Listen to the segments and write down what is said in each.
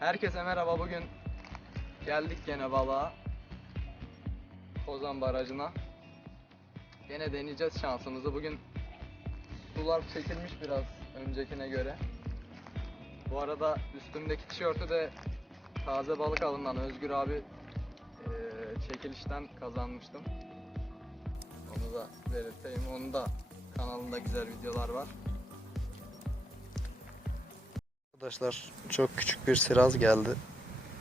Herkese merhaba. Bugün geldik gene balığa. Kozan Barajı'na. Gene deneyeceğiz şansımızı. Bugün sular çekilmiş biraz öncekine göre. Bu arada üstümdeki tişörtü de taze balık alından Özgür abi eee, çekilişten kazanmıştım. Onu da belirteyim. Onun da kanalında güzel videolar var. Arkadaşlar çok küçük bir siraz geldi.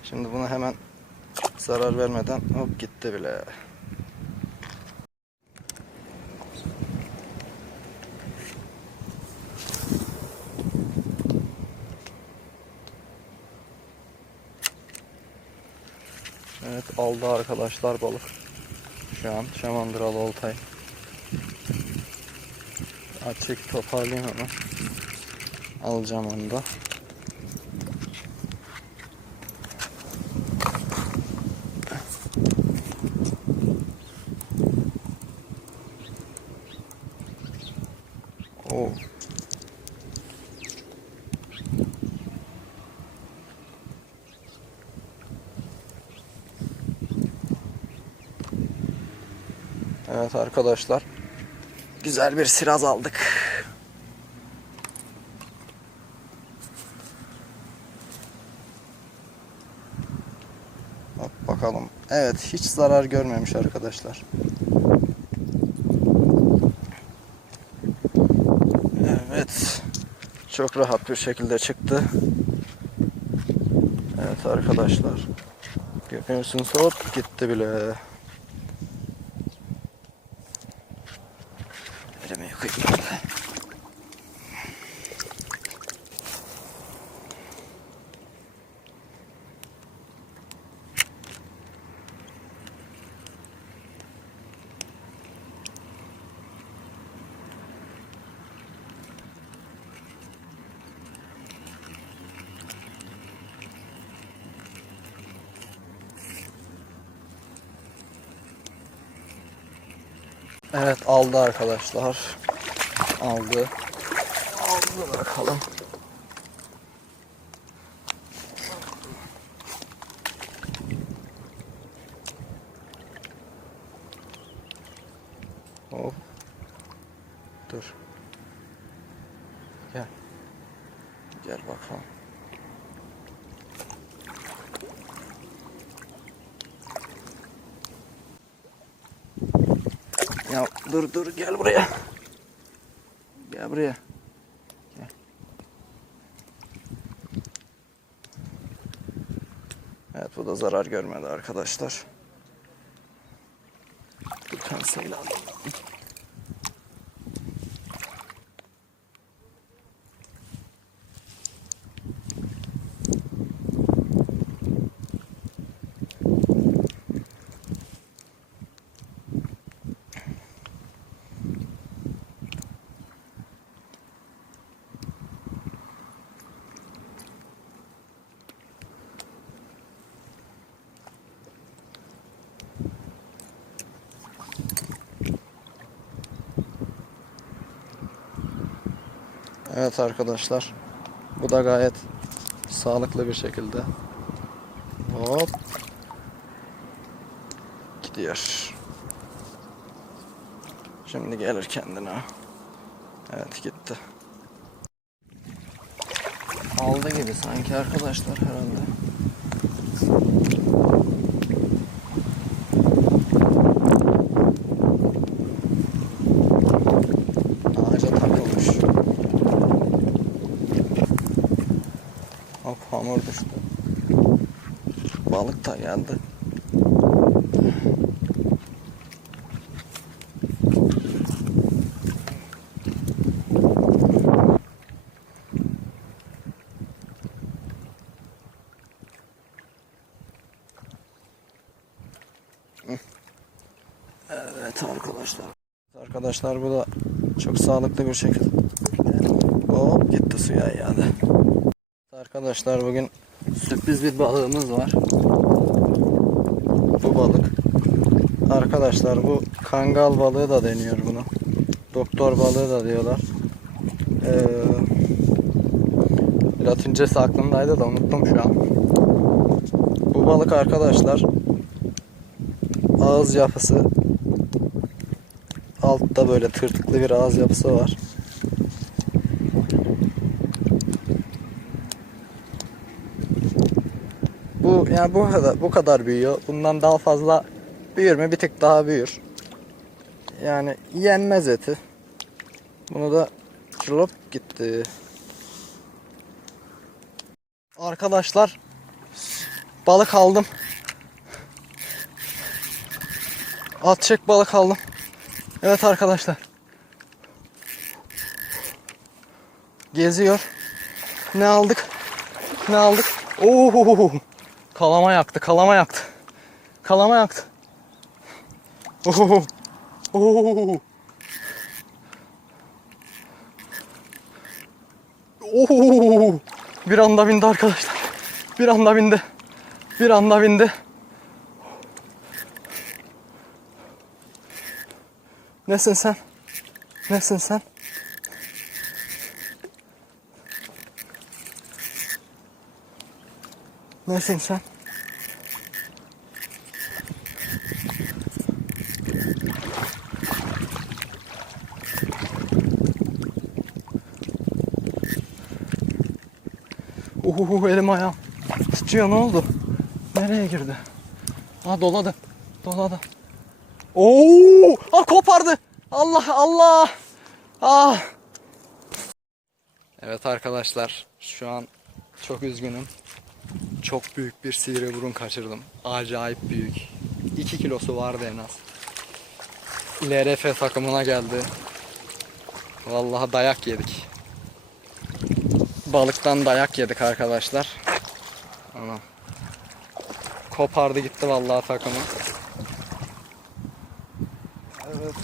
Şimdi bunu hemen zarar vermeden hop gitti bile. Evet aldı arkadaşlar balık. Şu an şamandıralı oltay. Açık toparlayayım onu. Alacağım onu da. Oo. Evet arkadaşlar. Güzel bir siraz aldık. Hop bakalım. Evet hiç zarar görmemiş arkadaşlar. Evet. Çok rahat bir şekilde çıktı. Evet arkadaşlar. Görüyorsunuz hop gitti bile. Elimi yıkayayım ben de. Evet aldı arkadaşlar. Aldı. Aldı bakalım. Hop. Dur. Gel. Gel bakalım. Ya dur dur gel buraya. Gel buraya. Gel. Evet bu da zarar görmedi arkadaşlar. Bir penseyle alalım. Evet arkadaşlar. Bu da gayet sağlıklı bir şekilde. Hop. Gidiyor. Şimdi gelir kendine. Evet gitti. Aldı gibi sanki arkadaşlar herhalde. Ağaca takılmış. Hop hamur düştü. Balık da geldi. Evet arkadaşlar. Arkadaşlar bu da çok sağlıklı bir şekilde. Hop gitti suya yani. Arkadaşlar bugün sürpriz bir balığımız var. Bu balık. Arkadaşlar bu kangal balığı da deniyor bunu. Doktor balığı da diyorlar. Ee, Latincesi aklımdaydı da unuttum şu an. Bu balık arkadaşlar ağız yapısı altta böyle tırtıklı bir ağız yapısı var. Yani bu kadar bu kadar büyüyor. Bundan daha fazla büyür mü? Bir tık daha büyür. Yani yenmez eti. Bunu da çırılıp gitti. Arkadaşlar balık aldım. At çek balık aldım. Evet arkadaşlar. Geziyor. Ne aldık? Ne aldık? Oo! Kalama yaktı, kalama yaktı. Kalama yaktı. Oo! Oo! Oo! Bir anda bindi arkadaşlar. Bir anda bindi. Bir anda bindi. Nesin sen? Nesin sen? Nesin sen? Uhu elim ayağım. Titriyor ne oldu? Nereye girdi? Ha doladı. Doladı. Oo! Ah kopardı. Allah Allah. Ah. Evet arkadaşlar şu an çok üzgünüm. Çok büyük bir sivri burun kaçırdım. Acayip büyük. 2 kilosu vardı en az. LRF takımına geldi. Vallahi dayak yedik. Balıktan dayak yedik arkadaşlar. Ana. Kopardı gitti vallahi takımı. Evet.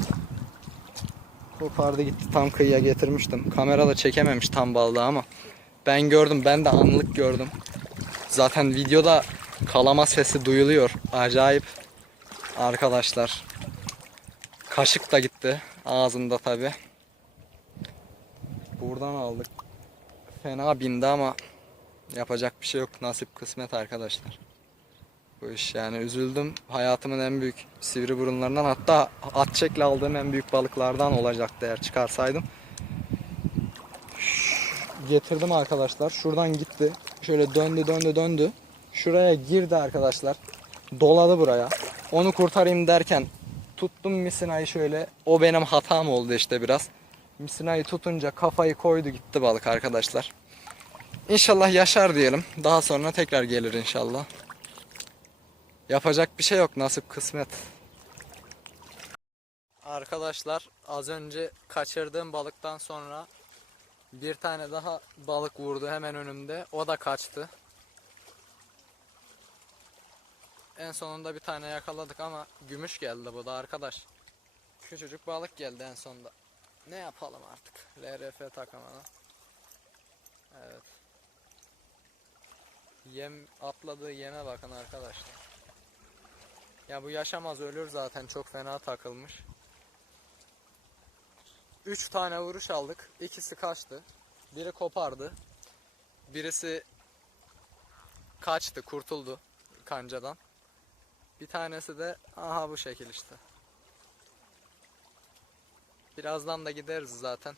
Kopardı gitti tam kıyıya getirmiştim. Kamerada çekememiş tam balığı ama ben gördüm ben de anlık gördüm. Zaten videoda kalama sesi duyuluyor. Acayip arkadaşlar. Kaşık da gitti ağzında tabi. Buradan aldık. Fena bindi ama yapacak bir şey yok. Nasip kısmet arkadaşlar. Bu iş yani üzüldüm. Hayatımın en büyük sivri burunlarından hatta at çekle aldığım en büyük balıklardan olacaktı eğer çıkarsaydım. Getirdim arkadaşlar. Şuradan gitti. Şöyle döndü döndü döndü. Şuraya girdi arkadaşlar. Doladı buraya. Onu kurtarayım derken tuttum misinayı şöyle. O benim hatam oldu işte biraz. Misinayı tutunca kafayı koydu gitti balık arkadaşlar. İnşallah yaşar diyelim. Daha sonra tekrar gelir inşallah. Yapacak bir şey yok. Nasip kısmet. Arkadaşlar az önce kaçırdığım balıktan sonra bir tane daha balık vurdu hemen önümde. O da kaçtı. En sonunda bir tane yakaladık ama gümüş geldi bu da arkadaş. Küçücük balık geldi en sonunda. Ne yapalım artık? LRF takamadan. Evet. Yem atladığı yeme bakın arkadaşlar. Ya bu yaşamaz ölür zaten çok fena takılmış. 3 tane vuruş aldık. İkisi kaçtı. Biri kopardı. Birisi kaçtı, kurtuldu kancadan. Bir tanesi de aha bu şekil işte. Birazdan da gideriz zaten.